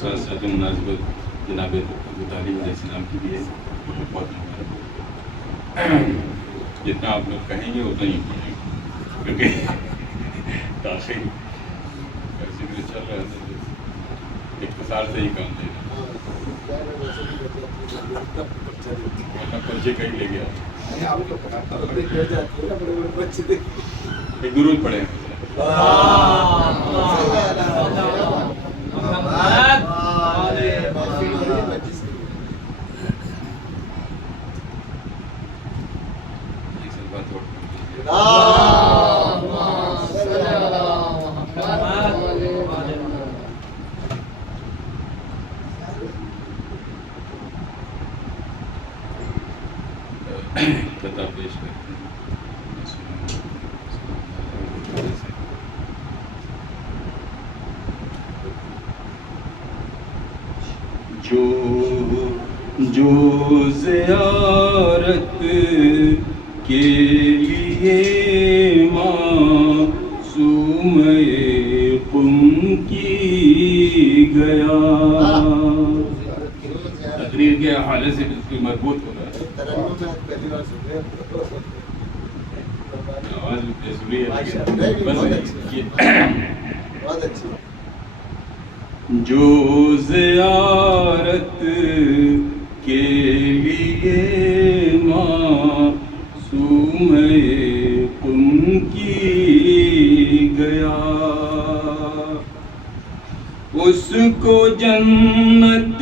ساتھ ساتھ مناسبت جناب ابو طالب علیہ السلام کی بھی ہے، بہت مبارک۔ جتنا آپ لوگ کہیں گے اتنا ہی پڑھیں گے، کیونکہ تاخیر ذکر چل رہا ہے، اختصار سے ہی کام دے رہا پرچے کہیں لے گیا۔ ایک درود پڑھیں۔ خطاب پیش کرتے ہیں۔ جو زیارت کے لیے معصوم قم کی گیا، تقریر کے حوالے سے اس کو مربوط ہو رہا ہے۔ آواز ضروری ہے، جو زیارت کے لیے معصوم قم کی گیا، اس کو جنت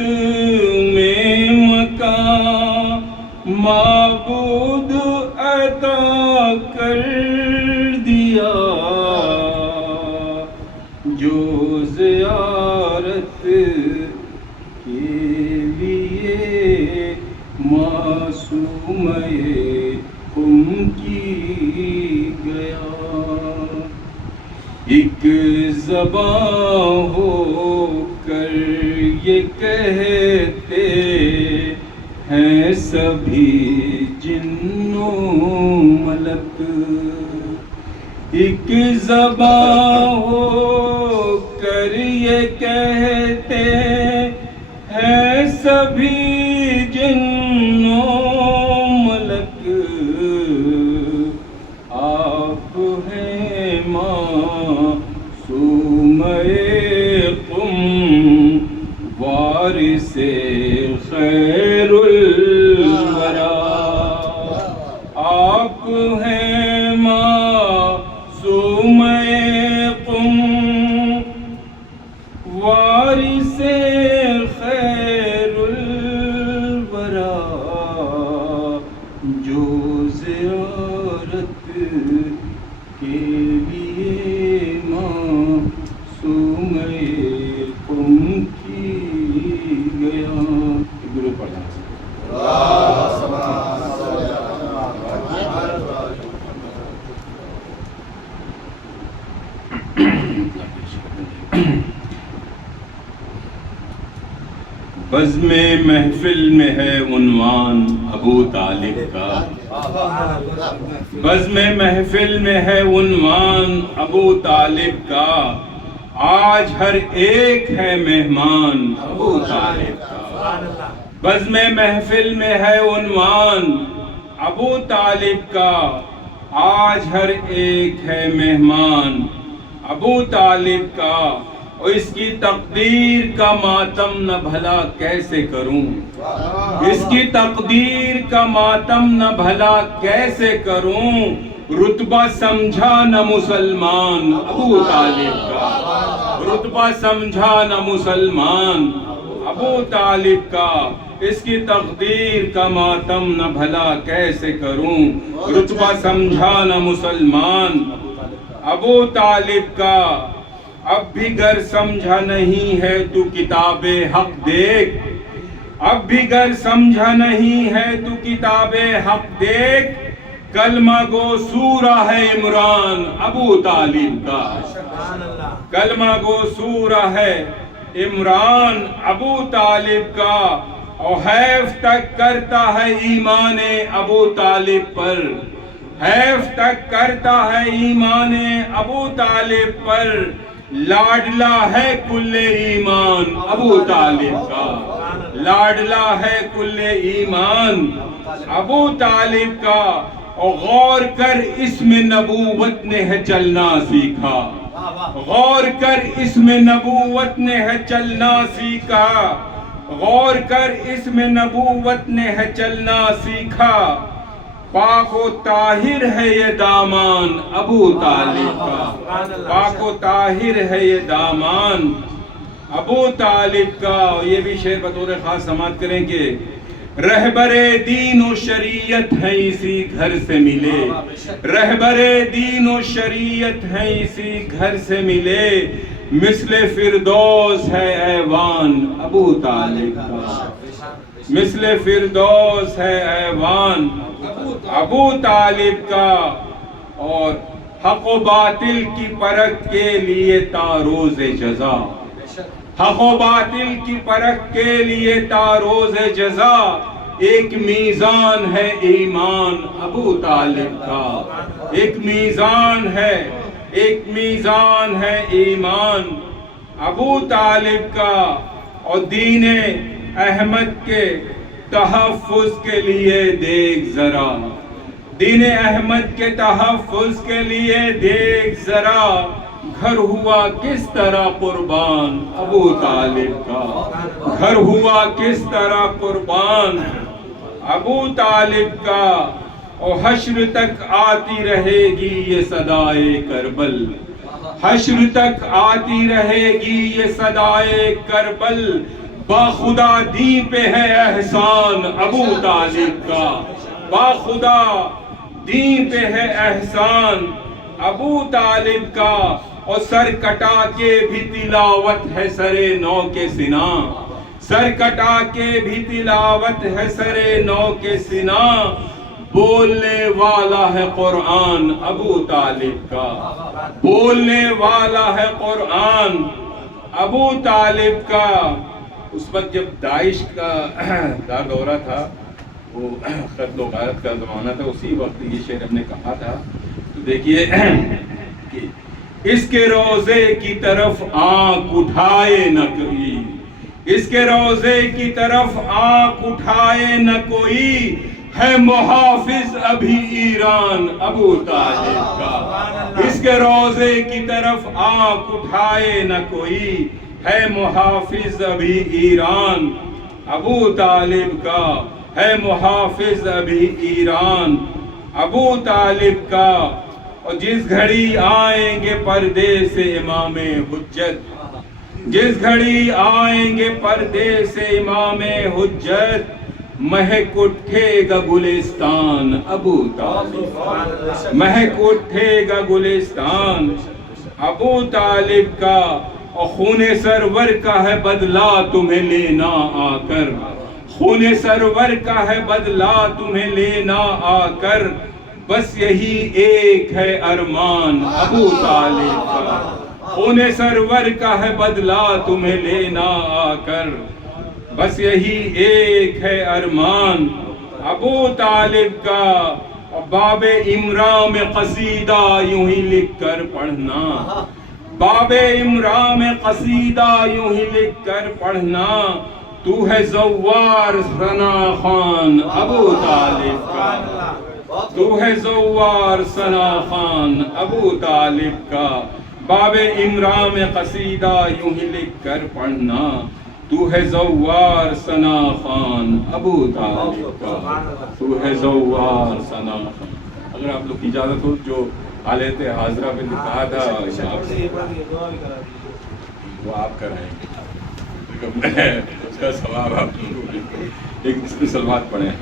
میں مکان معبود عطا کر دیا، جو زیارت کے لیے معصوم قم کی گیا، ایک زبان ہو کر یہ کہتے ہیں سبھی جن و ملک، ایک زبان ہو کر یہ کہتے ہیں سبھی جن و ملک، آپ ہیں معصوم قم وارث خیر الورا، آپ ہیں معصوم قم وارث خیر الورا، جو زیارت کے لیے معصوم قم کی گیا۔ درود پڑھنا۔ بزم محفل میں ہے عنوان ابو طالب کا، بزم محفل میں ہے عنوان ابو طالب کا، آج ہر ایک ہے مہمان ابو طالب کا، بزم محفل میں ہے عنوان ابو طالب کا، آج ہر ایک ہے مہمان ابو طالب کا، اور اس کی تقدیر کا ماتم نہ بھلا کیسے کروں، اس کی تقدیر کا ماتم نہ بھلا کیسے کروں، رتبہ سمجھا نہ مسلمان ابو طالب کا، رتبہ سمجھا نہ مسلمان ابو طالب کا، اس کی تقدیر کا ماتم نہ بھلا کیسے کروں، رتبہ سمجھا نہ مسلمان ابو طالب کا، اب بھی گر سمجھا نہیں ہے تو کتاب حق دیکھ، اب بھی گر سمجھا نہیں ہے تو کتاب حق دیکھ، کلمہ گو سورہ ہے عمران ابو طالب کا، کلمہ گو سورہ ہے عمران ابو طالب کا، اور حیف تک کرتا ہے ایمان ابو طالب پر، حیف تک کرتا ہے ایمان ابو طالب پر، لاڈلا ہے کل ایمان ابو طالب کا، لاڈلا ہے کل ایمان ابو طالب کا، اور غور کر اس میں نبوت نے ہے چلنا سیکھا، غور کر اس میں نبوت نے ہے چلنا سیکھا، غور کر اس میں نبوت نے ہے چلنا سیکھا، پاک و طاہر ہے یہ دامان ابو طالب کا، پاک و طاہر ہے یہ دامان ابو طالب کا۔ یہ بھی شعر بطور خاص سماعت کریں کہ رہبر دین و شریعت ہیں اسی گھر سے ملے، رہبر دین و شریعت ہیں اسی گھر سے ملے، مثل فردوس ہے ایوان ابو طالب کا، مثل فردوس ہے ایوان ابو طالب کا، اور حق و باطل کی پرکھ کے لیے تاروز جزا، حق و باطل کی پرکھ کے لیے تاروز جزا، ایک میزان ہے ایمان ابو طالب کا، ایک میزان ہے، ایک میزان ہے ایمان ابو طالب کا، اور دین احمد کے تحفظ کے لیے دیکھ ذرا، دین احمد کے تحفظ کے لیے دیکھ ذرا، گھر ہوا کس طرح قربان ابو طالب کا، گھر ہوا کس طرح قربان ابو طالب کا، اور حشر تک آتی رہے گی یہ صدائے کربل، حشر تک آتی رہے گی یہ صدائے کربل، باخدا دین پہ ہے احسان ابو طالب کا، باخدا دین پہ ہے احسان ابو طالب کا، اور سر کٹا کے بھی تلاوت ہے سرے نو کے سنا، سر کٹا کے بھی تلاوت ہے سرے نو کے سنا، بولنے والا ہے قرآن ابو طالب کا، بولنے والا ہے قرآن ابو طالب کا۔ اس وقت جب داعش کا دورہ تھا، وہ قتل و غارت کا زمانہ تھا، اسی وقت یہ شعر ہم نے کہا تھا، تو دیکھیے کہ اس کے روزے کی طرف آنکھ اٹھائے نہ کوئی، اس کے روزے کی طرف آنکھ اٹھائے نہ کوئی، ہے محافظ ابھی ایران ابو طالب کا، اس کے روزے کی طرف آنکھ اٹھائے نہ کوئی، ہے محافظ ابھی ایران ابو طالب کا، ہے محافظ ابھی ایران ابو طالب کا۔ اور جس گھڑی آئیں گے پردے سے امام حجت، جس گھڑی آئیں گے پردے سے امام حجت، مہک اٹھے گا گلستان ابو طالب، مہک اٹھے گا گلستان ابو طالب کا، اور خون سرور کا ہے بدلہ تمہیں لینا آ کر، خون سرور کا ہے بدلہ تمہیں لینا آ کر، بس یہی ایک ہے ارمان ابو طالب کا، خون سرور کا ہے بدلہ تمہیں لینا آ کر، بس یہی ایک ہے ارمان ابو طالب کا۔ اور باب عمران میں قصیدہ یوں ہی لکھ کر پڑھنا، باب عمران میں قصیدہ یوں ہی لکھ کر پڑھنا، تو ہے زوار ثنا خان ابو طالب کا، تو ہے زوار ثنا خان ابو طالب کا، باب عمران میں قصیدہ یوں ہی لکھ کر پڑھنا، تو ہے زوار ثنا خان ابو طالب کا، تو ہے زوار ثنا خان۔ اگر آپ لوگ کی اجازت ہو، جو حالت حاضرہ میں لکھا تھا وہ آپ کرائیں گے، اس کا ثواب آپ لوگوں کو ایک اس پہ سلوات پڑھیں۔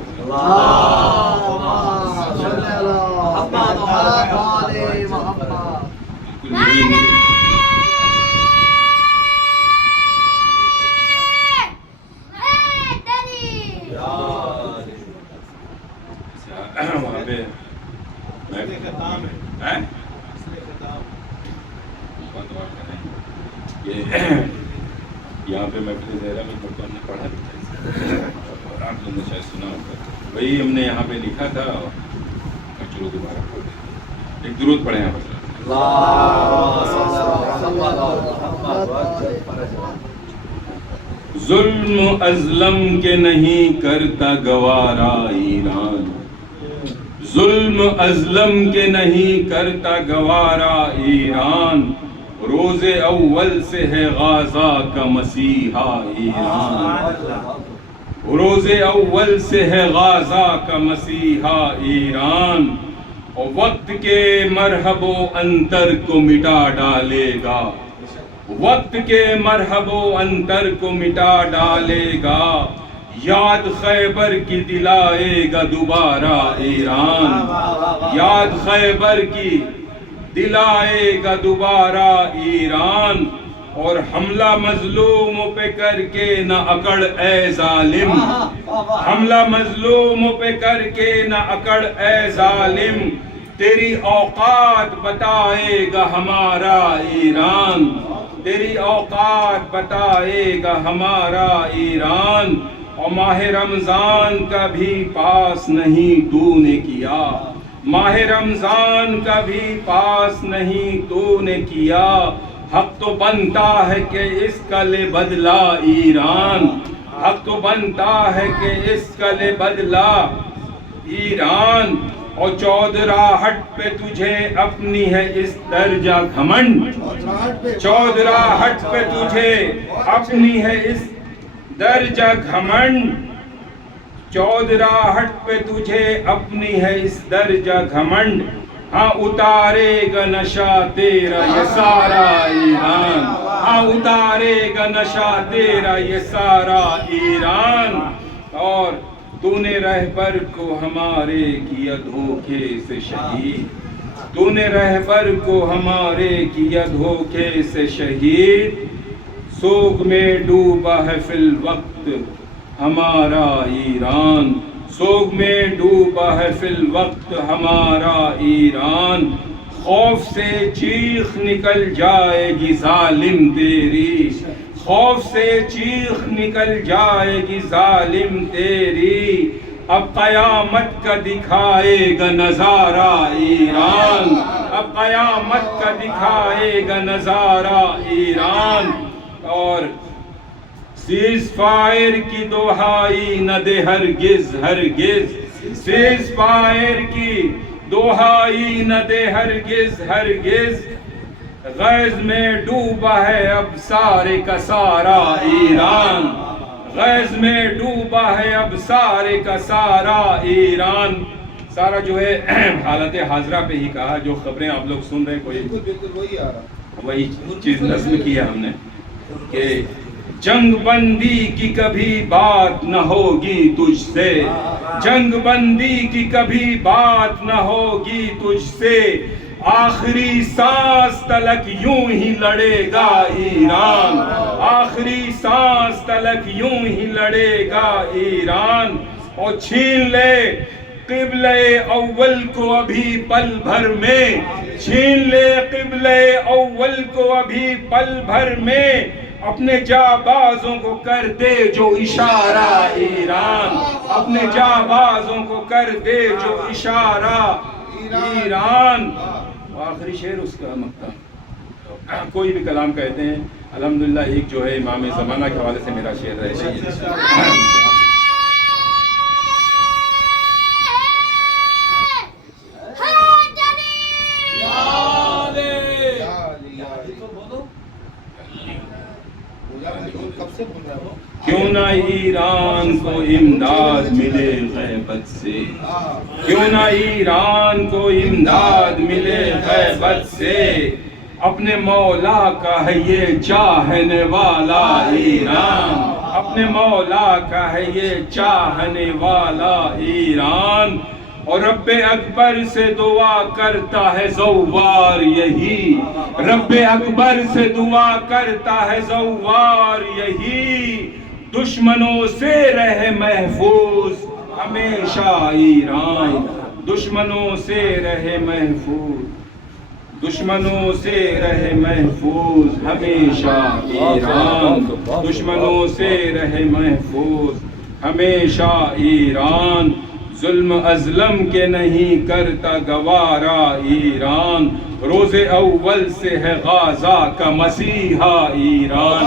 وہاں پہ یہاں پہ محفل زہرا میں ہم نے پڑھا اور آپ لوگوں نے شاید سنا ہوگا، وہی ہم نے یہاں پہ لکھا تھا، اور چلو دوبارہ پڑھ ایک درود پڑھیں یہاں پر۔ ظلم ازلم کے نہیں کرتا گوارا ایران، ظلم ازلم کے نہیں کرتا گوارا ایران، روز اول سے ہے غازہ کا مسیحا ایران، روز اول سے ہے غازہ کا مسیحا ایران، اور وقت کے مرحب و انتر کو مٹا ڈالے گا، وقت کے مرحب و انتر کو مٹا ڈالے گا، یاد خیبر کی دلائے گا دوبارہ ایران، یاد خیبر کی دلائے گا دوبارہ ایران، اور حملہ مظلوموں پہ کر کے نہ اکڑ اے ظالم، حملہ مظلوموں پہ کر کے نہ اکڑ اے ظالم، تیری اوقات بتائے گا ہمارا ایران، تیری اوقات بتائے گا ہمارا ایران، اور ماہ رمضان کا بھی پاس نہیں تو نے کیا، ماہ رمضان کا بھی پاس نہیں تو نے کیا، حق تو بنتا ہے کہ اس کا لے بدلا ایران، حق تو بنتا ہے کہ اس کا لے بدلا ایران، اور چودراہٹ پہ تجھے اپنی ہے اس درجہ گھمنڈ، چودراہٹ پہ تجھے اپنی ہے اس درجہ گھمنڈ، چودراہٹ پہ تجھے اپنی ہے اس درجہ گھمنڈ، ہاں اتارے گا نشہ تیرا یہ سارا ایران، ہاں اتارے گا نشہ تیرا یہ سارا ایران، اور تو نے رہبر کو ہمارے کیا دھوکے سے شہید، تو نے رہبر کو ہمارے کیا دھوکے سے شہید، سوگ میں ڈوبا ہے فی الوقت ہمارا ایران، سوگ میں ڈوبا ہے فی الوقت ہمارا ایران، خوف سے چیخ نکل جائے گی ظالم تیری، خوف سے چیخ نکل جائے گی ظالم تیری، اب قیامت کا دکھائے گا نظارہ ایران، اب قیامت کا دکھائے گا نظارہ ایران، اور سیز فائر کی دہائی نہ دے ہرگز ہرگز، سیز فائر کی دہائی نہ دے ہرگز ہرگز، غیظ میں ڈوبا ہے اب سارے کا سارا ایران، غیظ میں ڈوبا ہے اب سارے کا سارا ایران، سارا جو ہے حالت حاضرہ پہ ہی کہا، جو خبریں آپ لوگ سن رہے کوئی وہی چیز نظم کی ہے ہم نے، کہ جنگ بندی کی کبھی بات نہ ہوگی تجھ سے، جنگ بندی کی کبھی بات نہ ہوگی تجھ سے، آخری سانس تلک یوں ہی لڑے گا ایران، آخری سانس تلک یوں ہی لڑے گا ایران، اور چھین لے قبلہ اول کو ابھی پل بھر میں، چھین لے قبلہ اول کو ابھی پل بھر میں، اپنے جانبازوں کو کر دے جو اشارہ ایران، اپنے جانبازوں کو کر دے جو اشارہ ایران، آخری شعر اس کا مقطع، کوئی بھی کلام کہتے ہیں، الحمدللہ ایک جو ہے امام زمانہ کے حوالے سے میرا شعر رہے گا، کیوں نہ ایران کو امداد ملے غیبت سے، کیوں نہ ایران کو امداد ملے غیبت سے، اپنے مولا کا ہے یہ چاہنے والا ایران، اپنے مولا کا ہے یہ چاہنے والا ایران، اور رب اکبر سے دعا کرتا ہے زوار یہی، رب اکبر سے دعا کرتا ہے زوار یہی، دشمنوں سے رہے محفوظ ہمیشہ ایران، دشمنوں سے رہے محفوظ، دشمنوں سے رہے محفوظ ہمیشہ ایران، دشمنوں سے رہے محفوظ ہمیشہ ایران، ظلم ازلم کے نہیں کرتا گوارا ایران، روز اول سے ہے غازہ کا مسیحا ایران۔